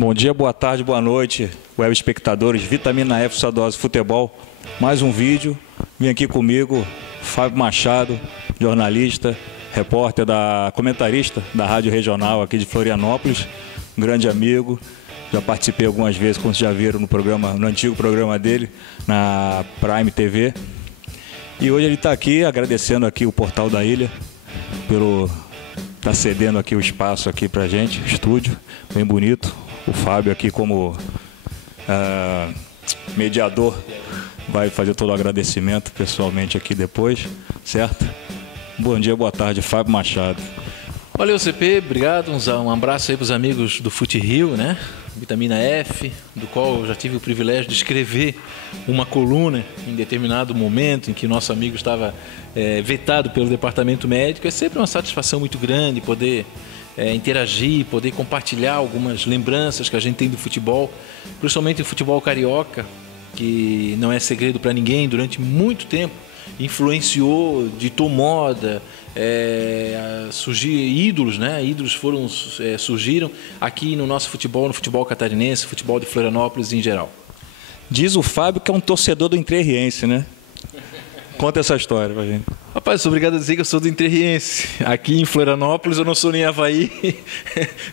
Bom dia, boa tarde, boa noite, web espectadores, Vitamina F, sua dose futebol. Mais um vídeo, vim aqui comigo, Fábio Machado, jornalista, repórter, comentarista da Rádio Regional aqui de Florianópolis, um grande amigo. Já participei algumas vezes, como vocês já viram no antigo programa dele, na Prime TV. E hoje ele está aqui, agradecendo aqui o Portal da Ilha, tá cedendo aqui o espaço aqui pra gente, estúdio, bem bonito. O Fábio aqui como mediador vai fazer todo o agradecimento pessoalmente aqui depois, certo? Bom dia, boa tarde, Fábio Machado. Valeu, CP, obrigado, um abraço aí para os amigos do Fute Rio, né? Vitamina F, do qual eu já tive o privilégio de escrever uma coluna em determinado momento em que nosso amigo estava vetado pelo departamento médico. É sempre uma satisfação muito grande poder interagir, poder compartilhar algumas lembranças que a gente tem do futebol, principalmente o futebol carioca, que não é segredo para ninguém, durante muito tempo influenciou, ditou moda, surgir ídolos, né? Ídolos surgiram aqui no nosso futebol, no futebol catarinense, futebol de Florianópolis em geral. Diz o Fábio que é um torcedor do Entrerriense, né? Conta essa história pra gente. Rapaz, sou obrigado a dizer que eu sou do Entrerriense. Aqui em Florianópolis eu não sou nem Avaí,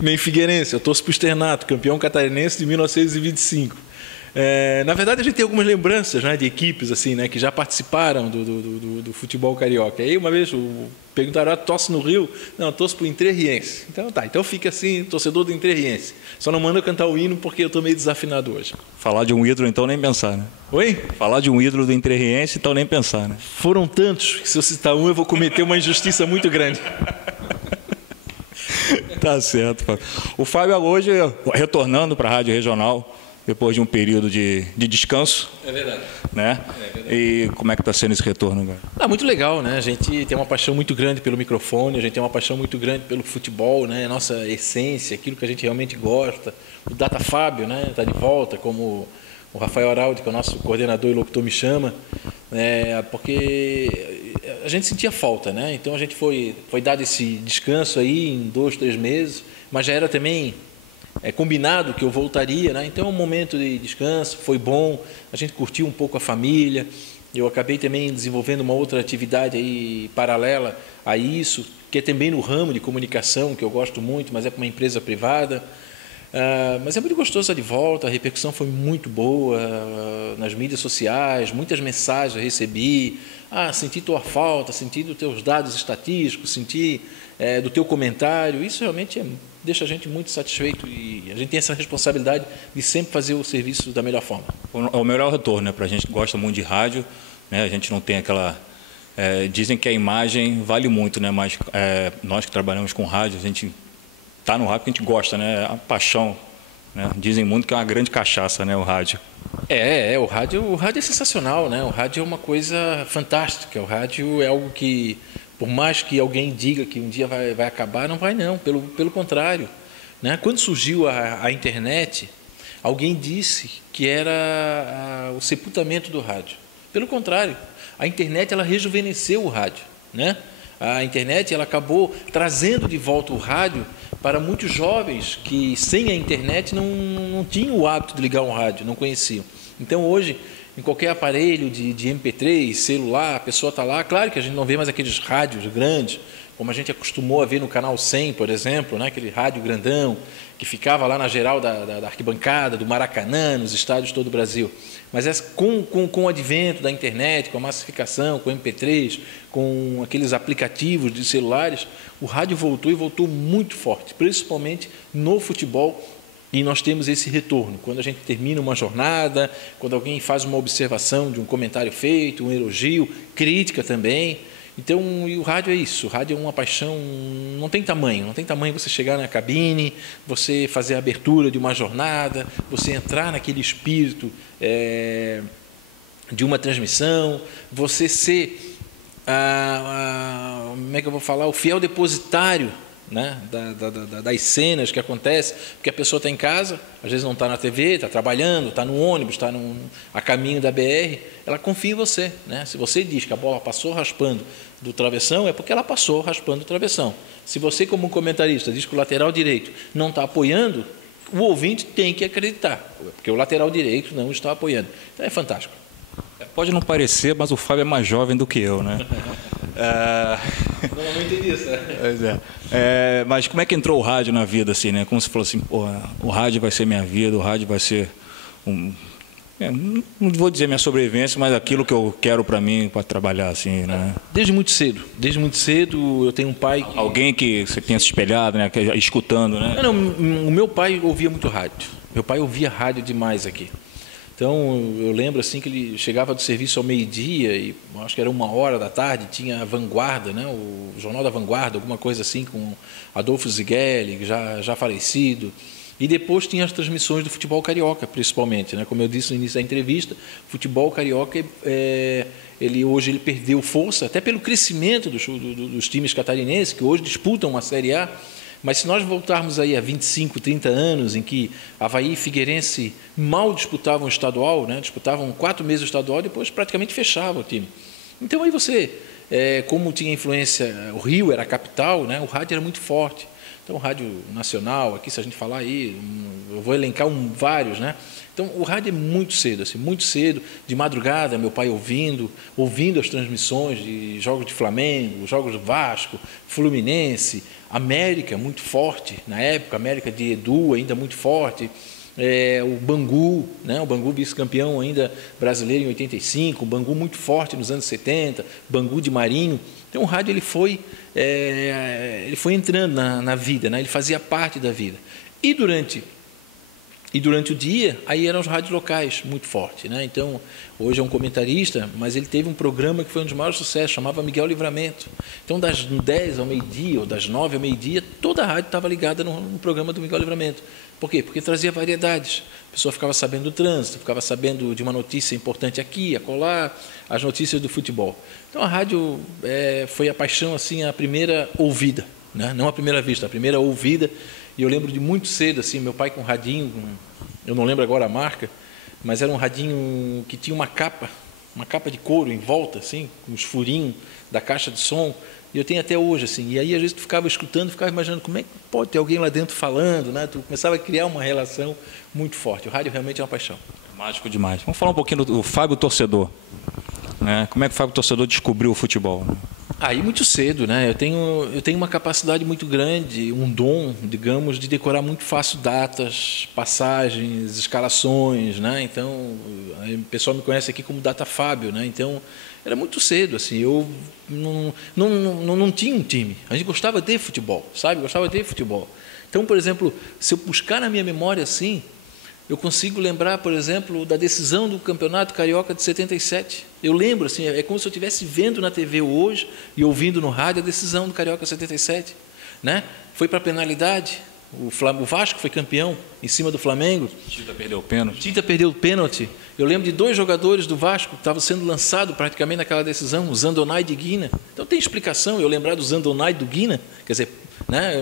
nem Figueirense. Eu torço pro Externato, campeão catarinense de 1925. Na verdade, a gente tem algumas lembranças, né, de equipes assim, né, que já participaram do futebol carioca. Aí uma vez perguntaram, torce no Rio? Não, eu torço para o Entrerriense. Então fica assim, torcedor do Entrerriense. Só não manda cantar o hino porque eu estou meio desafinado hoje. Falar de um ídolo, então, nem pensar, né? Oi? Falar de um ídolo do Entrerriense, então, nem pensar, né? Foram tantos que se eu citar um, eu vou cometer uma injustiça muito grande. Tá certo, Fábio. O Fábio hoje, retornando para a Rádio Regional, depois de um período de descanso. É verdade. Né? É verdade. E como é que está sendo esse retorno, cara? Muito legal, né? A gente tem uma paixão muito grande pelo microfone, a gente tem uma paixão muito grande pelo futebol, né? Nossa essência, aquilo que a gente realmente gosta. O Data Fábio, né? Está de volta, como o Rafael Araldi, que é o nosso coordenador e locutor, me chama, porque a gente sentia falta, né? Então a gente foi dado esse descanso aí em 2, 3 meses, mas já era também combinado que eu voltaria, né? Então é um momento de descanso, foi bom, a gente curtiu um pouco a família. Eu acabei também desenvolvendo uma outra atividade aí paralela a isso, que é também no ramo de comunicação, que eu gosto muito, mas é para uma empresa privada. Mas é muito gostoso estar de volta, a repercussão foi muito boa nas mídias sociais, muitas mensagens eu recebi. Senti tua falta, senti dos teus dados estatísticos, senti do teu comentário. Isso realmente deixa a gente muito satisfeito e a gente tem essa responsabilidade de sempre fazer o serviço da melhor forma. É o melhor retorno, né? Para a gente que gosta muito de rádio, né? A gente não tem aquela... dizem que a imagem vale muito, né? Mas nós que trabalhamos com rádio, a gente está no rádio porque a gente gosta, né? A paixão, né? Dizem muito que é uma grande cachaça, né? O rádio. O rádio é sensacional, né? O rádio é uma coisa fantástica. O rádio é algo que, por mais que alguém diga que um dia vai acabar, não vai não, pelo contrário, né? Quando surgiu a internet, alguém disse que era o sepultamento do rádio. Pelo contrário, a internet ela rejuvenesceu o rádio, né? A internet ela acabou trazendo de volta o rádio para muitos jovens que sem a internet não tinham o hábito de ligar um rádio, não conheciam. Então hoje, em qualquer aparelho de MP3, celular, a pessoa está lá. Claro que a gente não vê mais aqueles rádios grandes, como a gente acostumou a ver no Canal 100, por exemplo, né? Aquele rádio grandão que ficava lá na geral da arquibancada, do Maracanã, nos estádios de todo o Brasil. Mas com o advento da internet, com a massificação, com o MP3, com aqueles aplicativos de celulares, o rádio voltou e voltou muito forte, principalmente no futebol. E nós temos esse retorno, quando a gente termina uma jornada, quando alguém faz uma observação de um comentário feito, um elogio, crítica também. Então, e o rádio é isso, o rádio é uma paixão, não tem tamanho você chegar na cabine, você fazer a abertura de uma jornada, você entrar naquele espírito de uma transmissão, você ser, como é que eu vou falar, o fiel depositário, né, das cenas que acontecem, porque a pessoa está em casa, às vezes não está na TV, está trabalhando, está no ônibus, está a caminho da BR, ela confia em você, né? Se você diz que a bola passou raspando do travessão, é porque ela passou raspando o travessão. Se você, como comentarista, diz que o lateral direito não está apoiando, o ouvinte tem que acreditar, porque o lateral direito não está apoiando. Então é fantástico. Pode não parecer, mas o Fábio é mais jovem do que eu, né? Não entendi isso, né? Pois é. Mas como é que entrou o rádio na vida, assim, né? Como você falou assim, pô, o rádio vai ser minha vida, o rádio vai ser não vou dizer minha sobrevivência, mas aquilo que eu quero para mim, para trabalhar, assim, né? Desde muito cedo eu tenho um pai... Alguém que você tenha se espelhado, né? Escutando, né? Não, o meu pai ouvia muito rádio. Meu pai ouvia rádio demais aqui. Então, eu lembro assim que ele chegava do serviço ao meio-dia e acho que era 13h, tinha a Vanguarda, né? O Jornal da Vanguarda, alguma coisa assim, com Adolfo Zigueli, já falecido. E depois tinha as transmissões do futebol carioca, principalmente, né? Como eu disse no início da entrevista, o futebol carioca, hoje ele perdeu força, até pelo crescimento dos times catarinenses, que hoje disputam a Série A. Mas se nós voltarmos aí a 25, 30 anos, em que Avaí e Figueirense mal disputavam o estadual, né? Disputavam 4 meses o estadual, depois praticamente fechava o time. Então aí você, como tinha influência, o Rio era a capital, né? O rádio era muito forte. Então o rádio nacional, aqui se a gente falar aí, eu vou elencar vários, né? Então o rádio é muito cedo, assim, muito cedo, de madrugada, meu pai ouvindo as transmissões de jogos de Flamengo, jogos do Vasco, Fluminense, América muito forte, na época, América de Edu ainda muito forte, o Bangu, né? O Bangu vice-campeão ainda brasileiro em 85, o Bangu muito forte nos anos 70, Bangu de Marinho. Então o rádio ele foi entrando na vida, né? Ele fazia parte da vida. E durante o dia, aí eram os rádios locais, muito forte, né? Então, hoje é um comentarista, mas ele teve um programa que foi um dos maiores sucessos, chamava Miguel Livramento. Então, das 10 ao meio-dia, ou das 9 ao meio-dia, toda a rádio estava ligada no programa do Miguel Livramento. Por quê? Porque trazia variedades. A pessoa ficava sabendo do trânsito, ficava sabendo de uma notícia importante aqui, acolá, as notícias do futebol. Então, a rádio foi a paixão, assim, a primeira ouvida, né? Não a primeira vista, a primeira ouvida. E eu lembro de muito cedo, assim, meu pai com um radinho, eu não lembro agora a marca, mas era um radinho que tinha uma capa de couro em volta, assim, com os furinhos da caixa de som, e eu tenho até hoje, assim. E aí, às vezes, tu ficava escutando, ficava imaginando como é que pode ter alguém lá dentro falando, né? Tu começava a criar uma relação muito forte. O rádio realmente é uma paixão. Mágico demais. Vamos falar um pouquinho do Fábio Torcedor, né? Como é que o Fábio Torcedor descobriu o futebol? Aí muito cedo, né? Eu tenho uma capacidade muito grande, um dom, digamos, de decorar muito fácil datas, passagens, escalações, né? Então, o pessoal me conhece aqui como Data Fábio, né? Então, era muito cedo, assim, eu não tinha um time. A gente gostava de futebol, sabe? Gostava de futebol. Então, por exemplo, se eu buscar na minha memória assim, eu consigo lembrar, por exemplo, da decisão do Campeonato Carioca de 77. Eu lembro, assim, é como se eu estivesse vendo na TV hoje e ouvindo no rádio a decisão do Carioca 77. Né? Foi para a penalidade, o Vasco foi campeão em cima do Flamengo. Tita perdeu o pênalti. Tita perdeu o pênalti. Eu lembro de 2 jogadores do Vasco que estavam sendo lançados praticamente naquela decisão, o Zandonai e o Guina. Então tem explicação eu lembrar do Zandonai e do Guina, quer dizer, né?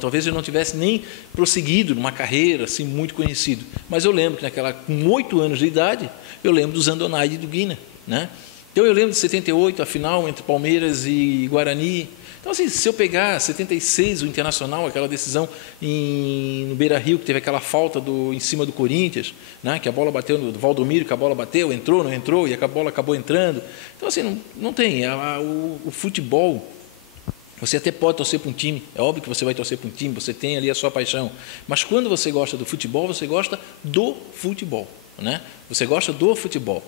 Talvez eu não tivesse nem prosseguido numa carreira assim muito conhecido, mas eu lembro que com 8 anos de idade, eu lembro do Zandonai e do Guina, né? Então eu lembro de 78, a final entre Palmeiras e Guarani. Então, assim, se eu pegar 76, o Internacional, aquela decisão no Beira-Rio, que teve aquela falta em cima do Corinthians, né, que a bola bateu no Valdomiro, que a bola bateu, entrou, não entrou, e a bola acabou entrando. Então, assim, não tem. O futebol, você até pode torcer para um time, é óbvio que você vai torcer para um time, você tem ali a sua paixão, mas quando você gosta do futebol, você gosta do futebol, né? Você gosta do futebol.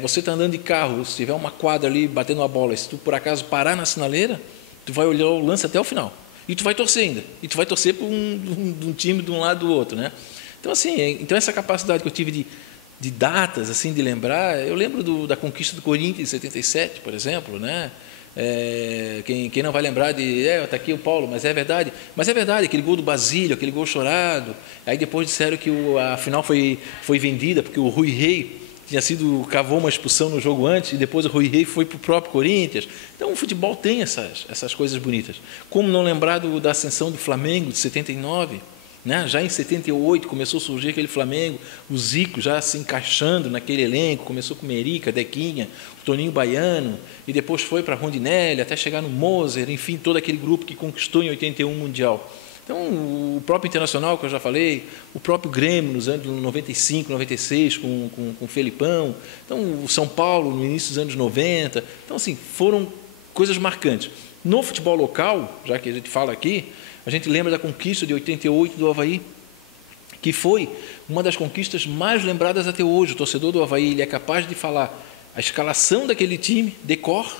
Você está andando de carro, se tiver uma quadra ali batendo a bola, se tu por acaso parar na sinaleira, tu vai olhar o lance até o final. E tu vai torcer ainda. E tu vai torcer por um time de um lado do outro, né? Então, assim, essa capacidade que eu tive de datas, assim, de lembrar, eu lembro da conquista do Corinthians em 77, por exemplo, né? Quem não vai lembrar está aqui o Paulo, mas é verdade, aquele gol do Basílio, aquele gol chorado. Aí depois disseram que a final foi vendida porque o Rui Rei cavou uma expulsão no jogo antes e depois o Rui Rei foi para o próprio Corinthians. Então o futebol tem essas coisas bonitas. Como não lembrar da ascensão do Flamengo de 79, né? Já em 78 começou a surgir aquele Flamengo, o Zico já se encaixando naquele elenco, começou com Merica, Dequinha, o Toninho Baiano, e depois foi para Rondinelli, até chegar no Moser, enfim, todo aquele grupo que conquistou em 81 o Mundial. Então, o próprio Internacional, que eu já falei, o próprio Grêmio nos anos 95, 96, com o Felipão, então, o São Paulo no início dos anos 90. Então, assim, foram coisas marcantes. No futebol local, já que a gente fala aqui, a gente lembra da conquista de 88 do Avaí, que foi uma das conquistas mais lembradas até hoje. O torcedor do Avaí ele é capaz de falar a escalação daquele time, de cor,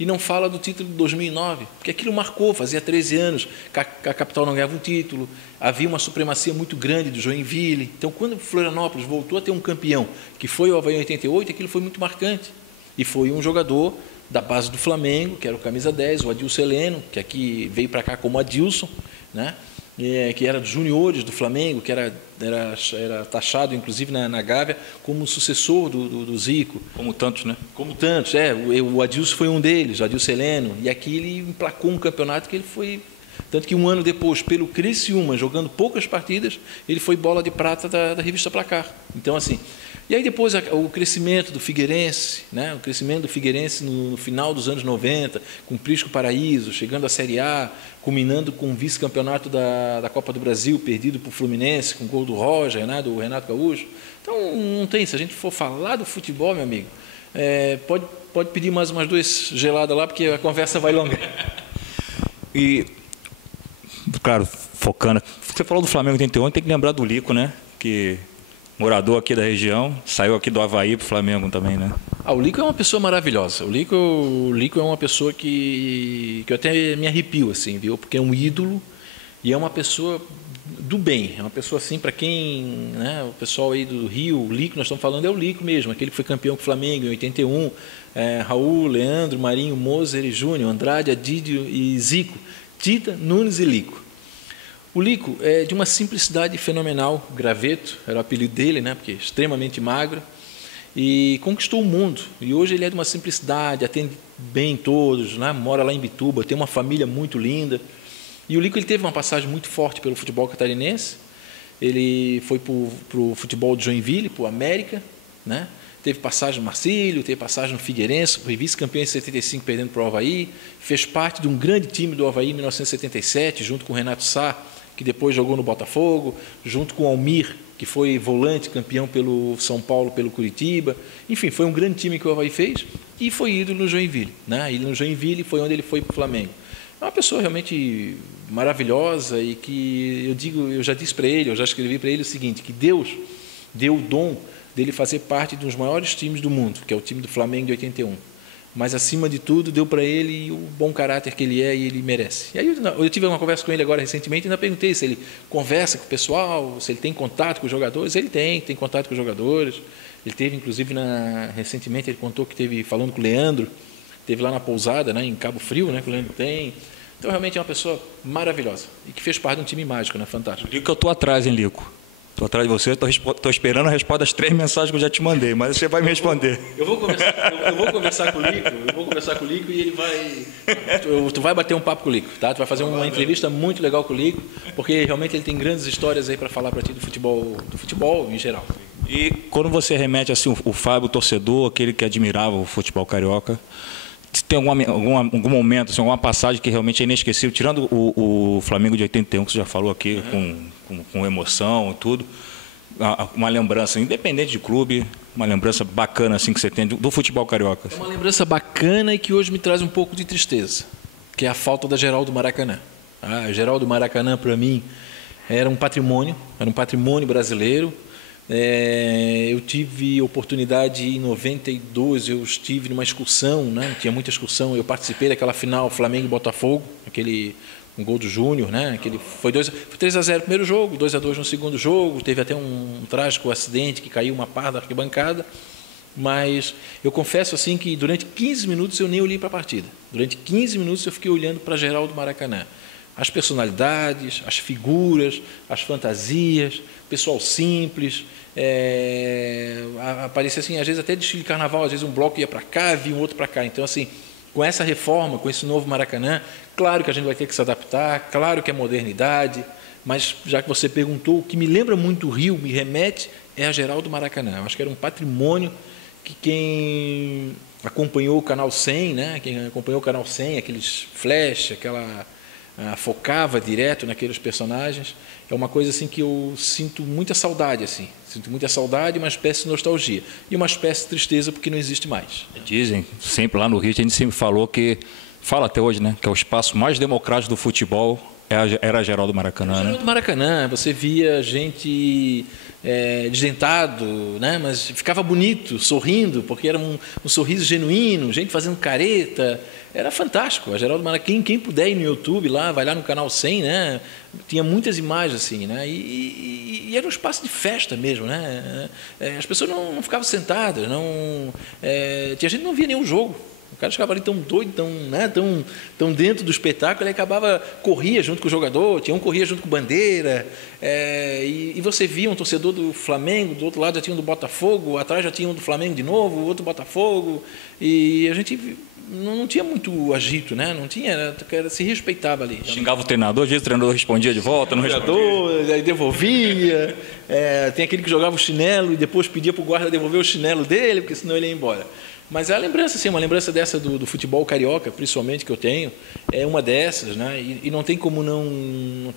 e não fala do título de 2009, porque aquilo marcou, fazia 13 anos que a capital não ganhava um título, havia uma supremacia muito grande do Joinville. Então, quando Florianópolis voltou a ter um campeão, que foi o Avaí em 88, aquilo foi muito marcante. E foi um jogador da base do Flamengo, que era o camisa 10, o Adilson Heleno, que aqui veio para cá como Adilson, né? Que era dos juniores do Flamengo, que era taxado, inclusive, na Gávea, como sucessor do Zico. Como tantos, né? Como tantos, o Adilson foi um deles, o Adilson Heleno, e aqui ele emplacou um campeonato que ele foi... Tanto que um ano depois, pelo Criciúma, jogando poucas partidas, ele foi bola de prata da revista Placar. Então, assim... E aí depois o crescimento do Figueirense, né? O crescimento do Figueirense no final dos anos 90, com o Prisco Paraíso, chegando à Série A, culminando com o vice-campeonato da Copa do Brasil, perdido para o Fluminense, com o gol do Roger, né? Do Renato Gaúcho. Então, não tem, se a gente for falar do futebol, meu amigo, pode pedir mais umas 2 geladas lá, porque a conversa vai longa. E, claro, focando, você falou do Flamengo 81, tem que lembrar do Lico, né? Que... morador aqui da região, saiu aqui do Avaí para o Flamengo também, né? O Lico é uma pessoa maravilhosa. O Lico é uma pessoa que eu até me arrepio, assim, viu? Porque é um ídolo e é uma pessoa do bem. É uma pessoa, assim, para quem... né, o pessoal aí do Rio, o Lico, nós estamos falando, é o Lico mesmo, aquele que foi campeão com o Flamengo em 81, Raul, Leandro, Marinho, Moser e Júnior, Andrade, Adídio e Zico, Tita, Nunes e Lico. O Lico é de uma simplicidade fenomenal, graveto, era o apelido dele, né, porque é extremamente magro, e conquistou o mundo. E hoje ele é de uma simplicidade, atende bem todos, né, mora lá em Bituba, tem uma família muito linda. E o Lico ele teve uma passagem muito forte pelo futebol catarinense, ele foi para o futebol de Joinville, para o América, né, teve passagem no Marcílio, teve passagem no Figueirense, foi vice-campeão em 75, perdendo para o Avaí, fez parte de um grande time do Avaí em 1977, junto com o Renato Sá, que depois jogou no Botafogo, junto com o Almir, que foi volante, campeão pelo São Paulo, pelo Curitiba. Enfim, foi um grande time que o Avaí fez e foi ídolo no Joinville, né? E no Joinville foi onde ele foi para o Flamengo. É uma pessoa realmente maravilhosa e que eu já disse para ele, eu já escrevi para ele o seguinte, que Deus deu o dom dele fazer parte de um dos maiores times do mundo, que é o time do Flamengo de 81. Mas, acima de tudo, deu para ele o bom caráter que ele é e ele merece. E aí eu tive uma conversa com ele agora recentemente e ainda perguntei se ele conversa com o pessoal, se ele tem contato com os jogadores. Ele tem contato com os jogadores. Ele teve, inclusive, recentemente, ele contou que teve falando com o Leandro, teve lá na pousada, né, em Cabo Frio, né, que o Leandro tem. Então, realmente é uma pessoa maravilhosa e que fez parte de um time mágico, né, fantástico. Lico, eu estou atrás, hein, Lico? Estou atrás de você, estou esperando a resposta das 3 mensagens que eu já te mandei, mas você vai me responder. Eu vou conversar com o Lico, e ele vai... Tu vai bater um papo com o Lico, tá? Tu vai fazer uma entrevista muito legal com o Lico, porque realmente ele tem grandes histórias aí para falar para ti do futebol em geral. E quando você remete assim o Fábio, o torcedor, aquele que admirava o futebol carioca, tem algum momento, assim, alguma passagem que realmente é inesquecível, tirando o Flamengo de 81, que você já falou aqui, com emoção e tudo, uma lembrança, independente de clube, uma lembrança bacana assim que você tem do futebol carioca? É uma lembrança bacana e que hoje me traz um pouco de tristeza, que é a falta da Geral do Maracanã. A Geral do Maracanã, para mim, era um patrimônio brasileiro. Eu tive oportunidade em 92, eu estive numa excursão, né? Tinha muita excursão, eu participei daquela final Flamengo e Botafogo, um gol do Júnior, né? Foi 3-0 no primeiro jogo, 2-2 no segundo jogo, teve até um trágico acidente que caiu uma par da arquibancada, mas eu confesso assim que durante 15 minutos eu nem olhei para a partida, durante 15 minutos eu fiquei olhando para a Geral do Maracanã. As personalidades, as figuras, as fantasias, pessoal simples, aparecia assim, às vezes até desfile de carnaval, às vezes um bloco ia para cá, vinha um outro para cá. Então, assim, com essa reforma, com esse novo Maracanã, claro que a gente vai ter que se adaptar, claro que é modernidade, mas já que você perguntou, o que me lembra muito o Rio, me remete, é a Geral do Maracanã. Eu acho que era um patrimônio que quem acompanhou o Canal 100, né? Quem acompanhou o Canal 100, aqueles flash, focava direto naqueles personagens. É uma coisa assim que eu sinto muita saudade, assim. Sinto muita saudade, uma espécie de nostalgia e uma espécie de tristeza porque não existe mais. Dizem, sempre lá no Rio, a gente sempre falou que, fala até hoje, né, que é o espaço mais democrático do futebol, era a Geraldo Maracanã, né? Geraldo Maracanã, você via gente desdentado, né? Mas ficava bonito, sorrindo, porque era um sorriso genuíno, gente fazendo careta, era fantástico. A Geraldo Maracanã, quem puder ir no YouTube lá, vai lá no canal 100, né? Tinha muitas imagens assim, né? E era um espaço de festa mesmo, né? As pessoas não ficavam sentadas, tinha gente que não via nenhum jogo. O cara ficava ali tão doido, tão dentro do espetáculo, ele acabava, corria junto com o jogador, tinha um corria junto com bandeira, e você via um torcedor do Flamengo, do outro lado já tinha um do Botafogo, atrás já tinha um do Flamengo de novo, outro Botafogo, e a gente não tinha muito agito, né? Não tinha, se respeitava ali. Xingava o treinador, às vezes o treinador respondia de volta, não respondia. Aí devolvia, tem aquele que jogava o chinelo e depois pedia para o guarda devolver o chinelo dele, porque senão ele ia embora. Mas a lembrança, sim, uma lembrança dessa do futebol carioca, principalmente, que eu tenho, é uma dessas, né? E não tem como não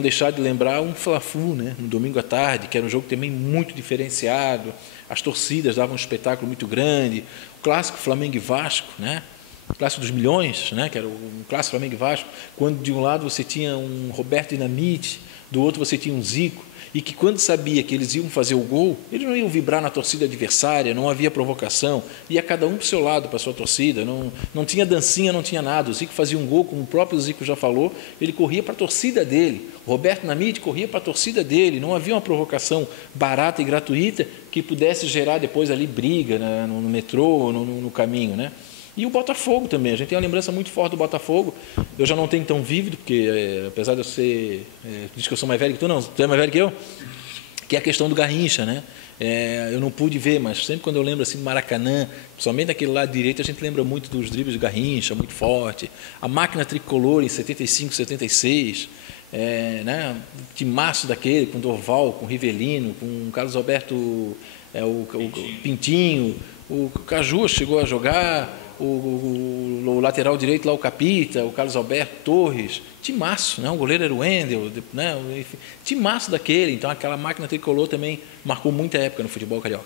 deixar de lembrar um Fla-Flu, né? No domingo à tarde, que era um jogo também muito diferenciado, as torcidas davam um espetáculo muito grande, o clássico Flamengo e Vasco, né? O clássico dos milhões, né? Que era um clássico Flamengo e Vasco, quando de um lado você tinha um Roberto Dinamite, do outro você tinha um Zico, e que quando sabia que eles iam fazer o gol, eles não iam vibrar na torcida adversária, não havia provocação, ia cada um para o seu lado, para a sua torcida, não tinha dancinha, não tinha nada. O Zico fazia um gol, como o próprio Zico já falou, ele corria para a torcida dele. O Roberto Dinamite corria para a torcida dele, não havia uma provocação barata e gratuita que pudesse gerar depois ali briga, né, no metrô, no caminho, né? E o Botafogo também, a gente tem uma lembrança muito forte do Botafogo, eu já não tenho tão vívido, porque apesar de eu ser, diz que eu sou mais velho que tu, não, tu é mais velho que eu, que é a questão do Garrincha, né? Eu não pude ver, mas sempre quando eu lembro assim do Maracanã, principalmente daquele lado direito, a gente lembra muito dos dribles do Garrincha, muito forte, a máquina tricolor em 75, 76, né? O timaço daquele, com Dorval, com Rivelino, com Carlos Alberto, o Pintinho, o Caju chegou a jogar, o lateral direito lá, o Capita, o Carlos Alberto Torres, timaço, né? O goleiro era o Wendel, né? Enfim, timaço daquele. Então aquela máquina tricolor também marcou muita época no futebol carioca.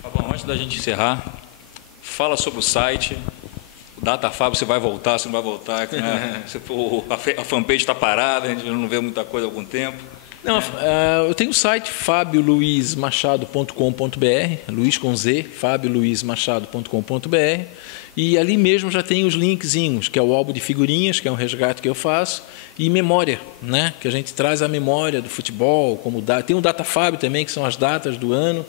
Tá bom, antes da gente encerrar, fala sobre o site, o DataFab, você vai voltar, se não vai voltar, né? A fanpage está parada, a gente não vê muita coisa há algum tempo. Não, eu tenho o site fabioluizmachado.com.br, Luiz com Z, fabioluizmachado.com.br, e ali mesmo já tem os linkzinhos, que é o álbum de figurinhas, que é um resgate que eu faço, e memória, né? Que a gente traz a memória do futebol, tem o DataFab também, que são as datas do ano,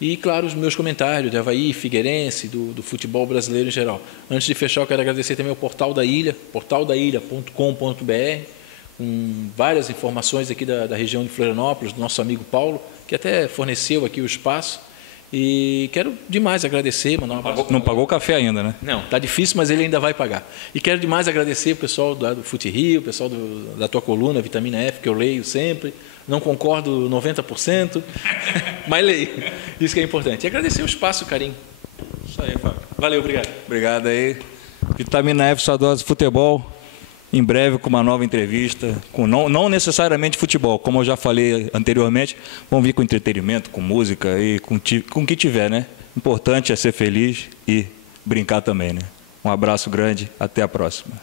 e, claro, os meus comentários de Avaí, Figueirense, do futebol brasileiro em geral. Antes de fechar, eu quero agradecer também ao Portal da Ilha, portaldailha.com.br, com várias informações aqui da região de Florianópolis, do nosso amigo Paulo, que até forneceu aqui o espaço. E quero demais agradecer, mandar um abraço. Não pagou o café ainda, né? Não, está difícil, mas ele ainda vai pagar. E quero demais agradecer o pessoal do Fute Rio, o pessoal da tua coluna, Vitamina F, que eu leio sempre. Não concordo 90%, mas leio. Isso que é importante. E agradecer o espaço, o carinho. Isso aí, Fábio. Valeu, obrigado. Obrigado aí. Vitamina F, sua dose de futebol. Em breve com uma nova entrevista, com não necessariamente futebol, como eu já falei anteriormente, vamos vir com entretenimento, com música e com o que tiver, né? O importante é ser feliz e brincar também, né? Um abraço grande, até a próxima.